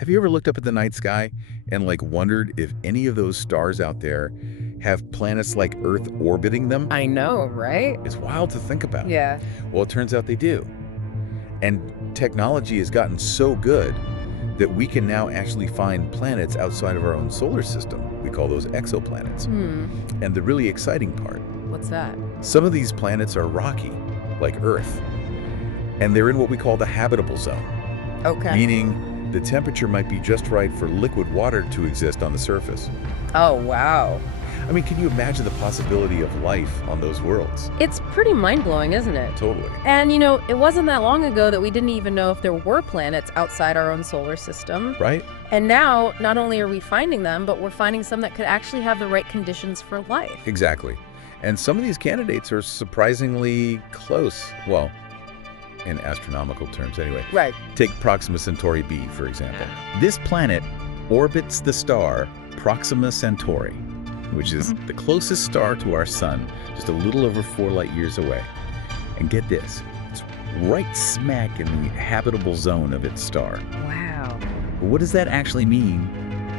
Have you ever looked up at the night sky and wondered if any of those stars out there have planets like Earth orbiting them? I know, right? It's wild to think about. Yeah. Well, it turns out they do. And technology has gotten so good that we can now actually find planets outside of our own solar system. We call those exoplanets. And the really exciting part, What's that? some of these planets are rocky, like Earth, and they're in what we call the habitable zone, Okay. meaning the temperature might be just right for liquid water to exist on the surface. Oh, wow. I mean, can you imagine the possibility of life on those worlds? It's pretty mind-blowing, isn't it? Totally. And, it wasn't that long ago that we didn't even know if there were planets outside our own solar system. Right? And now, not only are we finding them, but we're finding some that could actually have the right conditions for life. Exactly. And some of these candidates are surprisingly close. Well, in astronomical terms anyway. Right. Take Proxima Centauri b, for example. This planet orbits the star Proxima Centauri, which is the closest star to our sun, just a little over 4 light years away. And get this, it's right smack in the habitable zone of its star. Wow. But what does that actually mean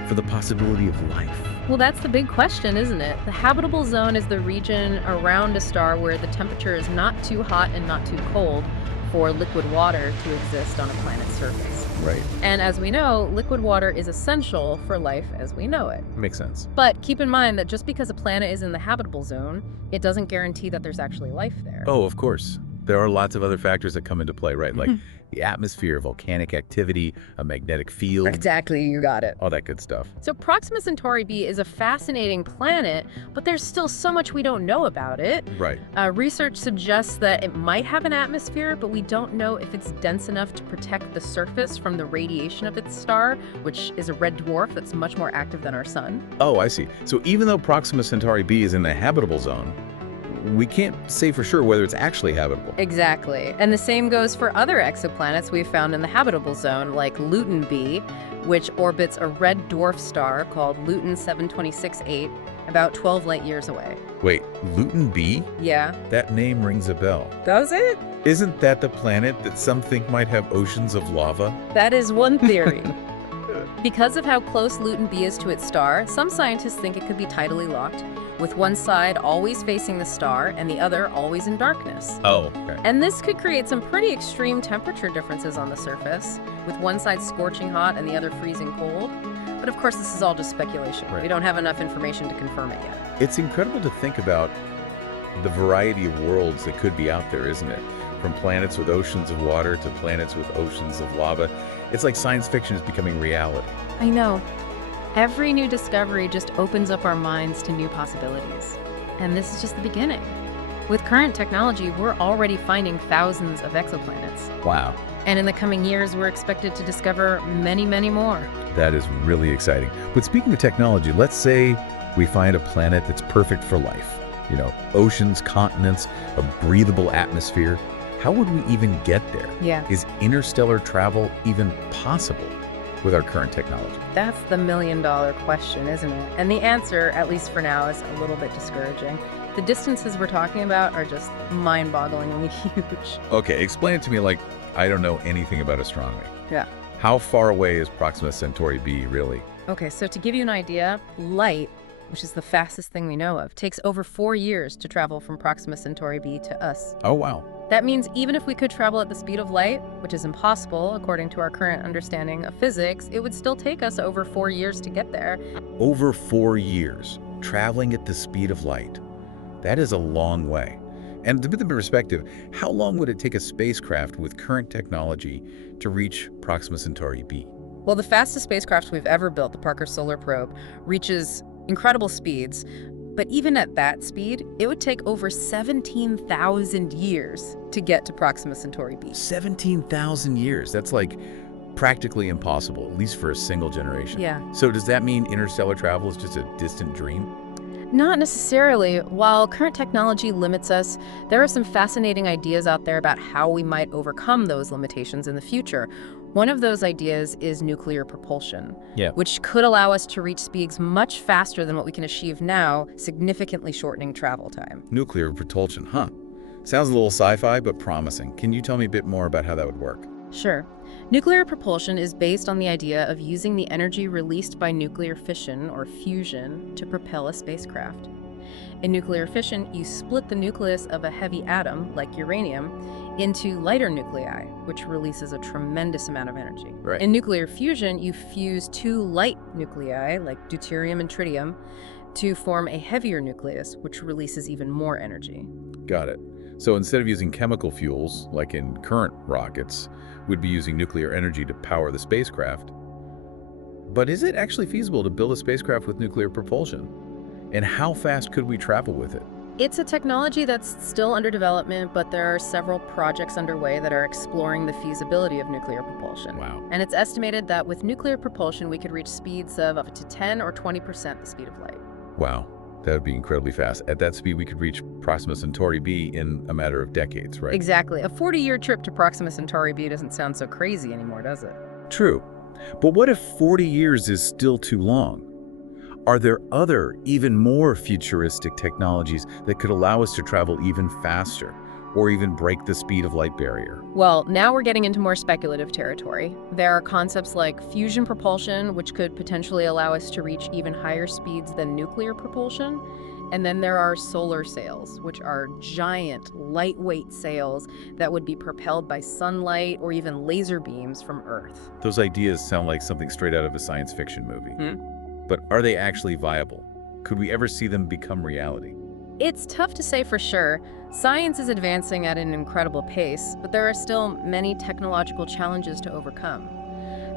for the possibility of life? Well, that's the big question, isn't it? The habitable zone is the region around a star where the temperature is not too hot and not too cold for liquid water to exist on a planet's surface. Right. And as we know, liquid water is essential for life as we know it. Makes sense. But keep in mind that just because a planet is in the habitable zone, it doesn't guarantee that there's actually life there. Oh, of course. There are lots of other factors that come into play, right? Like the atmosphere, volcanic activity, a magnetic field, Exactly, you got it. all that good stuff. So Proxima Centauri b is a fascinating planet, but there's still so much we don't know about it. Right. Research suggests that it might have an atmosphere, but we don't know if it's dense enough to protect the surface from the radiation of its star, which is a red dwarf that's much more active than our sun. Oh, I see. So even though Proxima Centauri b is in the habitable zone, we can't say for sure whether it's actually habitable. Exactly. And the same goes for other exoplanets we've found in the habitable zone, like Luyten b, which orbits a red dwarf star called Luyten 726-8, about 12 light years away. Wait, Luyten b? Yeah. That name rings a bell. Does it? Isn't that the planet that some think might have oceans of lava? That is one theory. Because of how close Luyten b is to its star, some scientists think it could be tidally locked, with one side always facing the star and the other always in darkness. Oh, okay. And this could create some pretty extreme temperature differences on the surface, with one side scorching hot and the other freezing cold. But of course, this is all just speculation. Right. We don't have enough information to confirm it yet. It's incredible to think about the variety of worlds that could be out there, isn't it? From planets with oceans of water to planets with oceans of lava. It's like science fiction is becoming reality. I know. Every new discovery just opens up our minds to new possibilities. And this is just the beginning. With current technology, we're already finding thousands of exoplanets. Wow. And in the coming years, we're expected to discover many, many more. That is really exciting. But speaking of technology, let's say we find a planet that's perfect for life. You know, oceans, continents, a breathable atmosphere. How would we even get there? Yeah. Is interstellar travel even possible with our current technology? That's the million-dollar question, isn't it? And the answer, at least for now, is a little bit discouraging. The distances we're talking about are just mind-bogglingly huge. Okay, explain it to me like I don't know anything about astronomy. Yeah. How far away is Proxima Centauri b really? Okay, so to give you an idea, light, which is the fastest thing we know of, takes over 4 years to travel from Proxima Centauri b to us. Oh, wow. That means even if we could travel at the speed of light, which is impossible according to our current understanding of physics, it would still take us over 4 years to get there. Over 4 years, traveling at the speed of light. That is a long way. And to put them in perspective, how long would it take a spacecraft with current technology to reach Proxima Centauri b? Well, the fastest spacecraft we've ever built, the Parker Solar Probe, reaches incredible speeds. But even at that speed, it would take over 17,000 years to get to Proxima Centauri b. 17,000 years. That's like practically impossible, at least for a single generation. Yeah. So does that mean interstellar travel is just a distant dream? Not necessarily. While current technology limits us, there are some fascinating ideas out there about how we might overcome those limitations in the future. One of those ideas is nuclear propulsion, which could allow us to reach speeds much faster than what we can achieve now, significantly shortening travel time. Nuclear propulsion, huh? Sounds a little sci-fi, but promising. Can you tell me a bit more about how that would work? Sure. Nuclear propulsion is based on the idea of using the energy released by nuclear fission or fusion to propel a spacecraft. In nuclear fission, you split the nucleus of a heavy atom, like uranium, into lighter nuclei, which releases a tremendous amount of energy. Right. In nuclear fusion, you fuse two light nuclei, like deuterium and tritium, to form a heavier nucleus, which releases even more energy. Got it. So instead of using chemical fuels, like in current rockets, we'd be using nuclear energy to power the spacecraft. But is it actually feasible to build a spacecraft with nuclear propulsion? And how fast could we travel with it? It's a technology that's still under development, but there are several projects underway that are exploring the feasibility of nuclear propulsion. Wow. And it's estimated that with nuclear propulsion, we could reach speeds of up to 10 or 20% the speed of light. Wow, that would be incredibly fast. At that speed, we could reach Proxima Centauri b in a matter of decades, right? Exactly. A 40-year trip to Proxima Centauri b doesn't sound so crazy anymore, does it? True. But what if 40 years is still too long? Are there other, even more futuristic technologies that could allow us to travel even faster, or even break the speed of light barrier? Well, now we're getting into more speculative territory. There are concepts like fusion propulsion, which could potentially allow us to reach even higher speeds than nuclear propulsion. And then there are solar sails, which are giant, lightweight sails that would be propelled by sunlight or even laser beams from Earth. Those ideas sound like something straight out of a science fiction movie. But are they actually viable? Could we ever see them become reality? It's tough to say for sure. Science is advancing at an incredible pace, but there are still many technological challenges to overcome.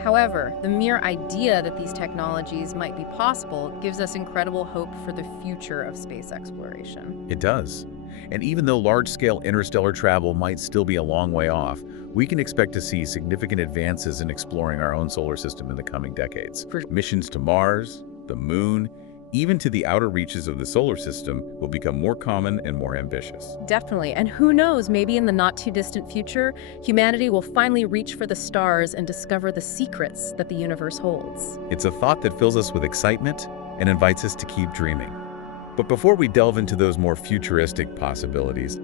However, the mere idea that these technologies might be possible gives us incredible hope for the future of space exploration. It does. And even though large-scale interstellar travel might still be a long way off, we can expect to see significant advances in exploring our own solar system in the coming decades. Missions to Mars, the Moon, even to the outer reaches of the solar system will become more common and more ambitious. Definitely. And who knows, maybe in the not-too-distant future, humanity will finally reach for the stars and discover the secrets that the universe holds. It's a thought that fills us with excitement and invites us to keep dreaming. But before we delve into those more futuristic possibilities,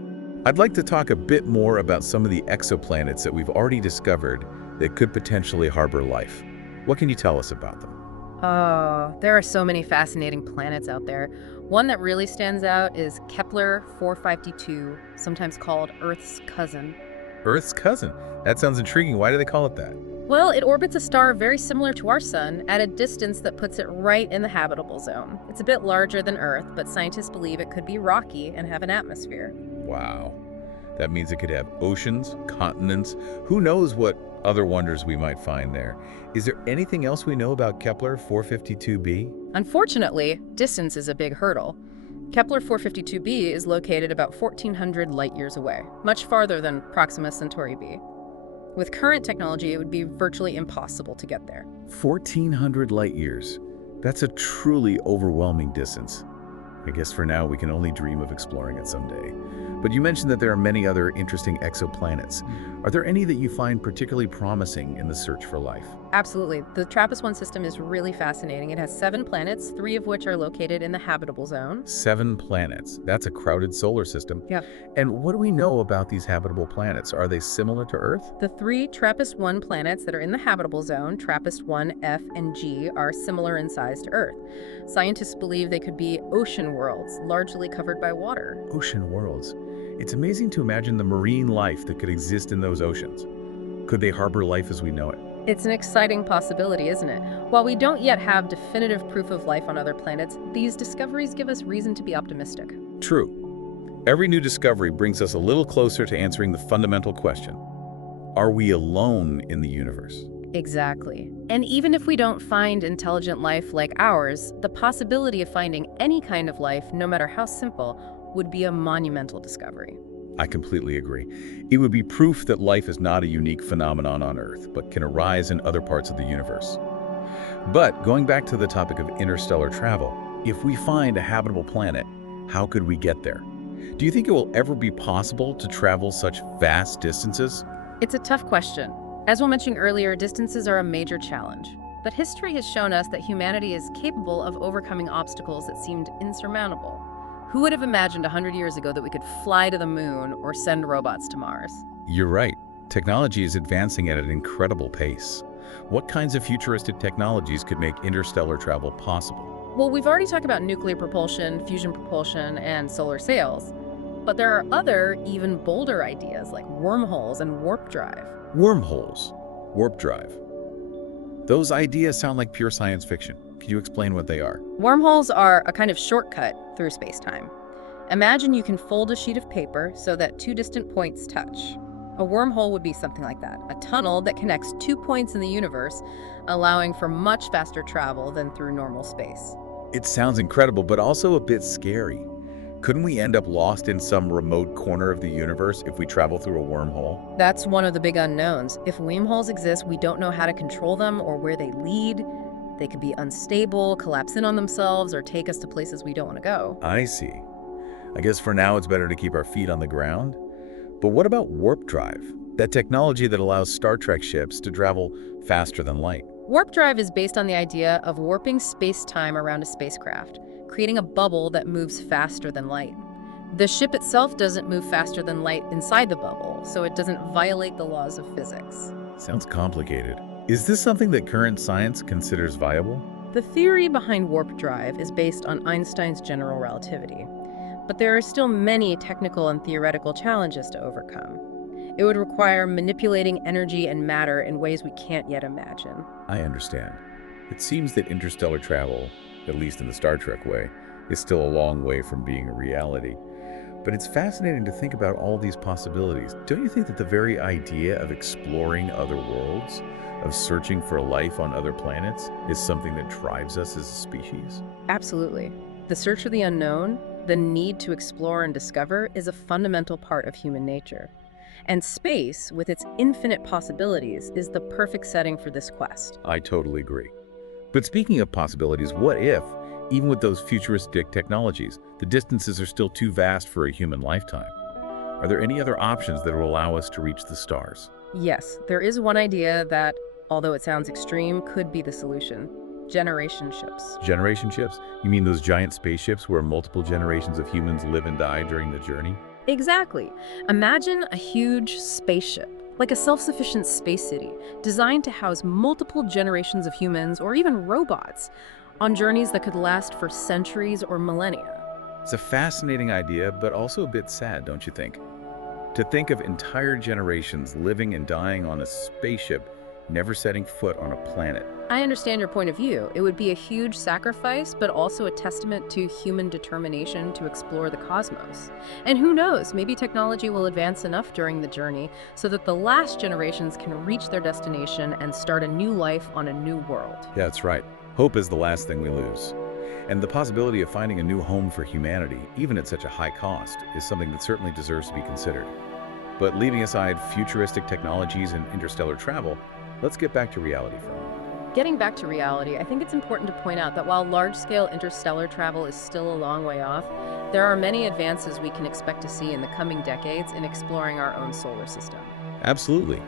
I'd like to talk a bit more about some of the exoplanets that we've already discovered that could potentially harbor life. What can you tell us about them? Oh, there are so many fascinating planets out there. One that really stands out is Kepler 452, sometimes called Earth's cousin. Earth's cousin? That sounds intriguing. Why do they call it that? Well, it orbits a star very similar to our sun at a distance that puts it right in the habitable zone. It's a bit larger than Earth, but scientists believe it could be rocky and have an atmosphere. Wow. That means it could have oceans, continents. Who knows what other wonders we might find there. Is there anything else we know about Kepler 452b? Unfortunately, distance is a big hurdle. Kepler 452b is located about 1,400 light-years away, much farther than Proxima Centauri b. With current technology, it would be virtually impossible to get there. 1,400 light years. That's a truly overwhelming distance. I guess for now we can only dream of exploring it someday. But you mentioned that there are many other interesting exoplanets. Are there any that you find particularly promising in the search for life? Absolutely. The TRAPPIST-1 system is really fascinating. It has 7 planets, 3 of which are located in the habitable zone. 7 planets. That's a crowded solar system. Yeah. And what do we know about these habitable planets? Are they similar to Earth? The 3 TRAPPIST-1 planets that are in the habitable zone, TRAPPIST-1, F, and G, are similar in size to Earth. Scientists believe they could be ocean worlds, largely covered by water. Ocean worlds. It's amazing to imagine the marine life that could exist in those oceans. Could they harbor life as we know it? It's an exciting possibility, isn't it? While we don't yet have definitive proof of life on other planets, these discoveries give us reason to be optimistic. True. Every new discovery brings us a little closer to answering the fundamental question: are we alone in the universe? Exactly. And even if we don't find intelligent life like ours, the possibility of finding any kind of life, no matter how simple, would be a monumental discovery. I completely agree. It would be proof that life is not a unique phenomenon on Earth, but can arise in other parts of the universe. But going back to the topic of interstellar travel, if we find a habitable planet, how could we get there? Do you think it will ever be possible to travel such vast distances? It's a tough question. As we mentioned earlier, distances are a major challenge. But history has shown us that humanity is capable of overcoming obstacles that seemed insurmountable. Who would have imagined 100 years ago that we could fly to the moon or send robots to Mars? You're right. Technology is advancing at an incredible pace. What kinds of futuristic technologies could make interstellar travel possible? Well, we've already talked about nuclear propulsion, fusion propulsion, and solar sails. But there are other, even bolder ideas like wormholes and warp drive. Wormholes, warp drive. Those ideas sound like pure science fiction. Can you explain what they are? Wormholes are a kind of shortcut through space-time. Imagine you can fold a sheet of paper so that two distant points touch. A wormhole would be something like that, a tunnel that connects two points in the universe, allowing for much faster travel than through normal space. It sounds incredible, but also a bit scary. Couldn't we end up lost in some remote corner of the universe if we travel through a wormhole? That's one of the big unknowns. If wormholes exist, we don't know how to control them or where they lead. They could be unstable, collapse in on themselves, or take us to places we don't want to go. I see. I guess for now it's better to keep our feet on the ground. But what about warp drive? That technology that allows Star Trek ships to travel faster than light. Warp drive is based on the idea of warping space-time around a spacecraft, creating a bubble that moves faster than light. The ship itself doesn't move faster than light inside the bubble, so it doesn't violate the laws of physics. Sounds complicated. Is this something that current science considers viable? The theory behind warp drive is based on Einstein's general relativity, but there are still many technical and theoretical challenges to overcome. It would require manipulating energy and matter in ways we can't yet imagine. I understand. It seems that interstellar travel, at least in the Star Trek way, is still a long way from being a reality. But it's fascinating to think about all these possibilities. Don't you think that the very idea of exploring other worlds, of searching for life on other planets, is something that drives us as a species? Absolutely. The search for the unknown, the need to explore and discover, is a fundamental part of human nature. And space, with its infinite possibilities, is the perfect setting for this quest. I totally agree. But speaking of possibilities, what if, even with those futuristic technologies, the distances are still too vast for a human lifetime? Are there any other options that will allow us to reach the stars? Yes, there is one idea that, although it sounds extreme, could be the solution. Generation ships. Generation ships? You mean those giant spaceships where multiple generations of humans live and die during the journey? Exactly. Imagine a huge spaceship, like a self-sufficient space city, designed to house multiple generations of humans or even robots on journeys that could last for centuries or millennia. It's a fascinating idea, but also a bit sad, don't you think? To think of entire generations living and dying on a spaceship, never setting foot on a planet. I understand your point of view. It would be a huge sacrifice, but also a testament to human determination to explore the cosmos. And who knows, maybe technology will advance enough during the journey so that the last generations can reach their destination and start a new life on a new world. Yeah, that's right. Hope is the last thing we lose. And the possibility of finding a new home for humanity, even at such a high cost, is something that certainly deserves to be considered. But leaving aside futuristic technologies and interstellar travel, let's get back to reality for a moment. Getting back to reality, I think it's important to point out that while large-scale interstellar travel is still a long way off, there are many advances we can expect to see in the coming decades in exploring our own solar system. Absolutely.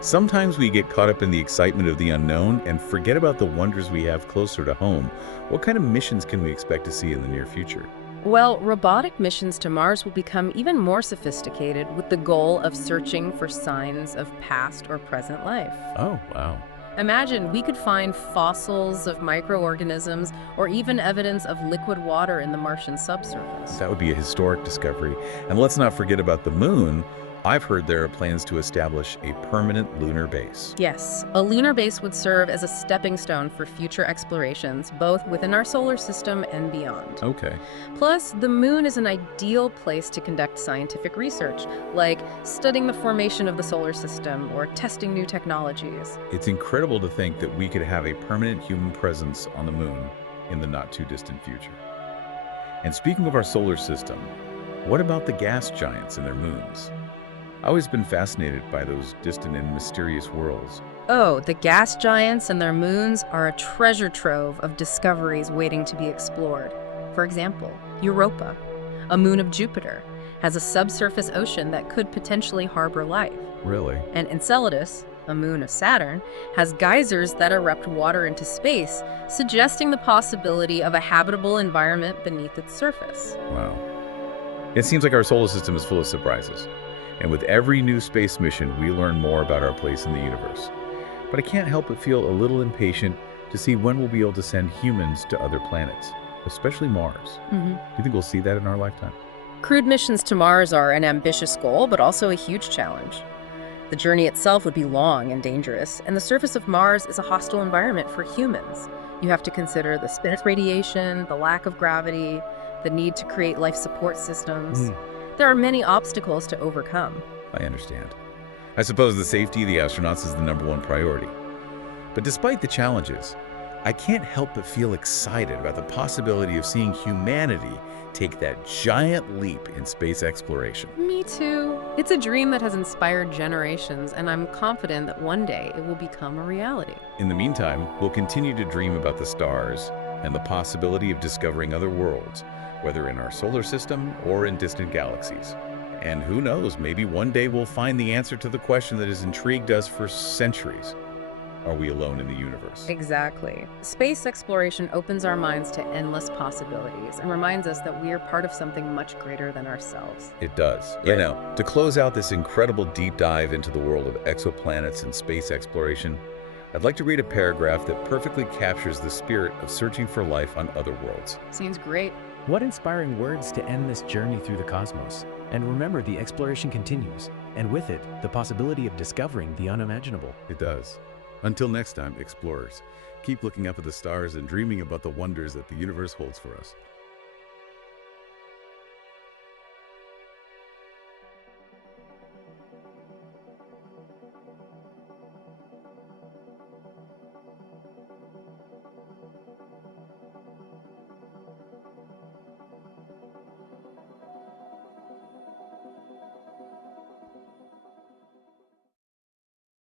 Sometimes we get caught up in the excitement of the unknown and forget about the wonders we have closer to home. What kind of missions can we expect to see in the near future? Well, robotic missions to Mars will become even more sophisticated with the goal of searching for signs of past or present life. Oh, wow. Imagine we could find fossils of microorganisms or even evidence of liquid water in the Martian subsurface. That would be a historic discovery. And let's not forget about the moon. I've heard there are plans to establish a permanent lunar base. Yes, a lunar base would serve as a stepping stone for future explorations, both within our solar system and beyond. Okay. Plus, the moon is an ideal place to conduct scientific research, like studying the formation of the solar system or testing new technologies. It's incredible to think that we could have a permanent human presence on the moon in the not-too-distant future. And speaking of our solar system, what about the gas giants and their moons? I've always been fascinated by those distant and mysterious worlds. Oh, the gas giants and their moons are a treasure trove of discoveries waiting to be explored. For example, Europa, a moon of Jupiter, has a subsurface ocean that could potentially harbor life. Really? And Enceladus, a moon of Saturn, has geysers that erupt water into space, suggesting the possibility of a habitable environment beneath its surface. Wow. It seems like our solar system is full of surprises. And with every new space mission, we learn more about our place in the universe. But I can't help but feel a little impatient to see when we'll be able to send humans to other planets, especially Mars. Do you think we'll see that in our lifetime? Crewed missions to Mars are an ambitious goal, but also a huge challenge. The journey itself would be long and dangerous, and the surface of Mars is a hostile environment for humans. You have to consider the spin radiation, the lack of gravity, the need to create life support systems. There are many obstacles to overcome. I understand. I suppose the safety of the astronauts is the #1 priority. But despite the challenges, I can't help but feel excited about the possibility of seeing humanity take that giant leap in space exploration. Me too. It's a dream that has inspired generations, and I'm confident that one day it will become a reality. In the meantime, we'll continue to dream about the stars and the possibility of discovering other worlds, whether in our solar system or in distant galaxies. And who knows, maybe one day we'll find the answer to the question that has intrigued us for centuries. Are we alone in the universe? Exactly. Space exploration opens our minds to endless possibilities and reminds us that we are part of something much greater than ourselves. It does. You know, to close out this incredible deep dive into the world of exoplanets and space exploration, I'd like to read a paragraph that perfectly captures the spirit of searching for life on other worlds. Seems great. What inspiring words to end this journey through the cosmos. And remember, the exploration continues, and with it, the possibility of discovering the unimaginable. It does. Until next time, explorers, keep looking up at the stars and dreaming about the wonders that the universe holds for us.